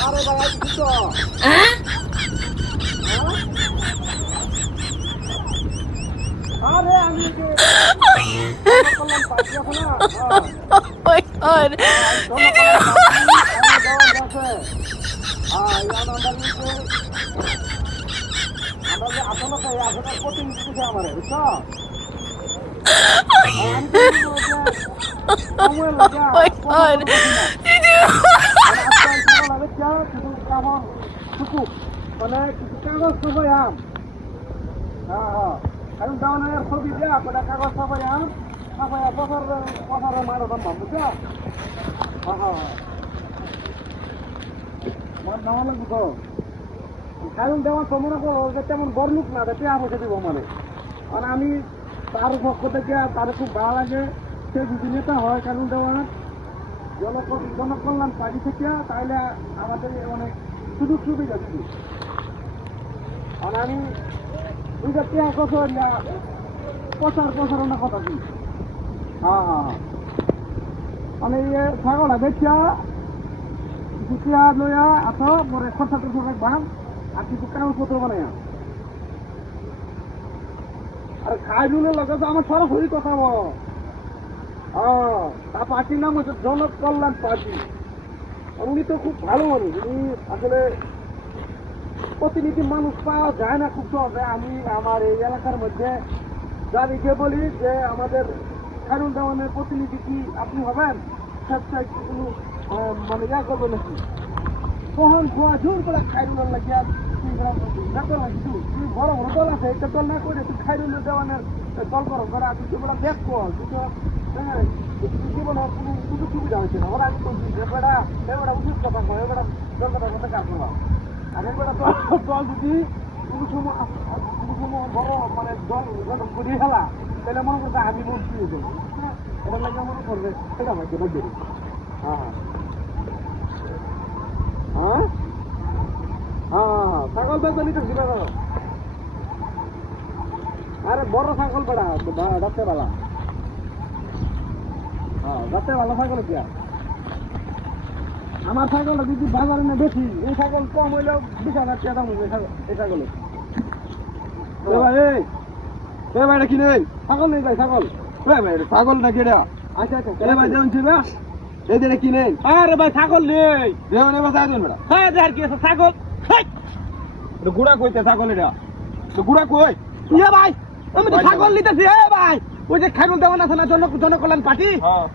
আরে ভাই কিছু তো আরে আমি যে করলাম পাঁচ এখন না Oh my god. Oh my god. মানে কিছু কাগজ সবাই আম কারণ দাওয়ানের ছবি দেওয়া কটা কাগজ সবাই আম সবাই বছর মারো দাম বুঝছো নেওয়া লাগবে তো কারণ দেওয়ার তো মনে করো যে তেমন গরলুক না দেখে আমাকে দিব মানে আর আমি তার পক্ষ থেকে তার খুব ভালো লাগে সে যদি নেতা হয় কারণ দেওয়ার জনকল্যাণ পার্টি থেকে তাহলে আমাদের অনেক সুযোগ সুবিধা দিবি আর আমি দুইটা টিয়া বছর প্রচারণা কথা দিই হ্যাঁ মানে ছাগল বেচা কিছু টিয়া লইয়া আসো পরে খরচা টরচা রাখবাম আর কিছু কাগজপত্র বানাইয়া আর খাই দুলের লগে তো আমার সরাসরি কথা বল তার পার্টির নাম হচ্ছে জনকল্যাণ পার্টি উনি তো খুব ভালো মানুষ উনি আসলে প্রতিনিধি মানুষ পাওয়া যায় না খুব সহজে আমি আমার এই এলাকার মধ্যে যাদেরকে বলি যে আমাদের খায়রুল দেওয়ানের প্রতিনিধি কি আপনি হবেন স্বেচ্ছায় কোনো মানে ইয়া করবেন নাকি কখন খোয়া জোর করে খায়রুলের লাগিয়া বড় বড় দল আছে এটা দল না করে তুই খায়রুল দেওয়ানের দল করো করে আপনি সেগুলো ব্যাক কর দুটো জীবনের কোনো সুযোগ সুবিধা হয়েছে না ওরা আমি বলছি এবারে উচিত কথা কয় এবারে দলটার কথা কাজ করলাম আর এবারে দল যদি কোনো সময় বড় মানে দল যখন করিয়ে ফেলা তাহলে মনে করছে আমি মন্ত্রী হয়ে যাবো এটা লাগে মনে করবে সেটা হয়তো বলবে হ্যাঁ ছাগল তো নিতে ছিল আরে বড় ছাগল বেড়া রাতে বেলা রাতে বেলা ছাগল কি আমার ছাগল যদি বাজারে না বেশি এই ছাগল কম হইলেও 20,000 টাকা দাম হইবে এই ছাগলের ভাই কি নেই ছাগল নেই ভাই ছাগল ছাগল নাকি এটা আচ্ছা ভাই যেমন ছিল এই দিনে কি নেই আরে ভাই ছাগল নেই যেমন এবার চাইছেন বেটা হ্যাঁ দেখার কি আছে ছাগল গুড়া কইতে ছাগল এটা গুড়া কই ইয়ে ভাই আমি তো ছাগল নিতেছি ভাই ওই যে খায়রুল দেওয়ান আছে না জনকল্যাণ পার্টি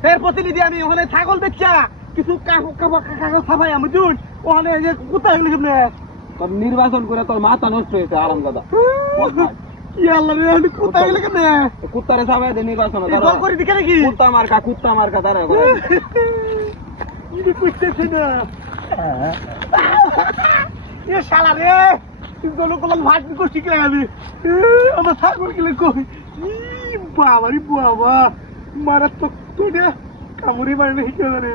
এর প্রতিনিধি আমি ওখানে ছাগল বেচা কিছু কাগজ ছাপাই আমি জুন ওখানে যে কুত্তা হইলে কেমনে তোর নির্বাচন করে তোর মাথা নষ্ট হয়েছে আরাম কথা কি আল্লাহ রে কুত্তা হইলে কেমনে কুত্তারে ছাপাই দে নির্বাচন দল করে দিকে নাকি কুত্তা মার্কা তারা করে কি কইতেছ না এ শালা রে জনকল্যাণ ভাট করছি কি আমি আমার ছাগল গেলে কই বাবা রে বাবা মারাত্মক তুই না কামড়ি মারে না কি করে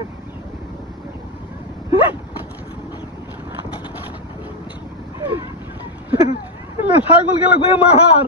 ছাগল গেলে কই মার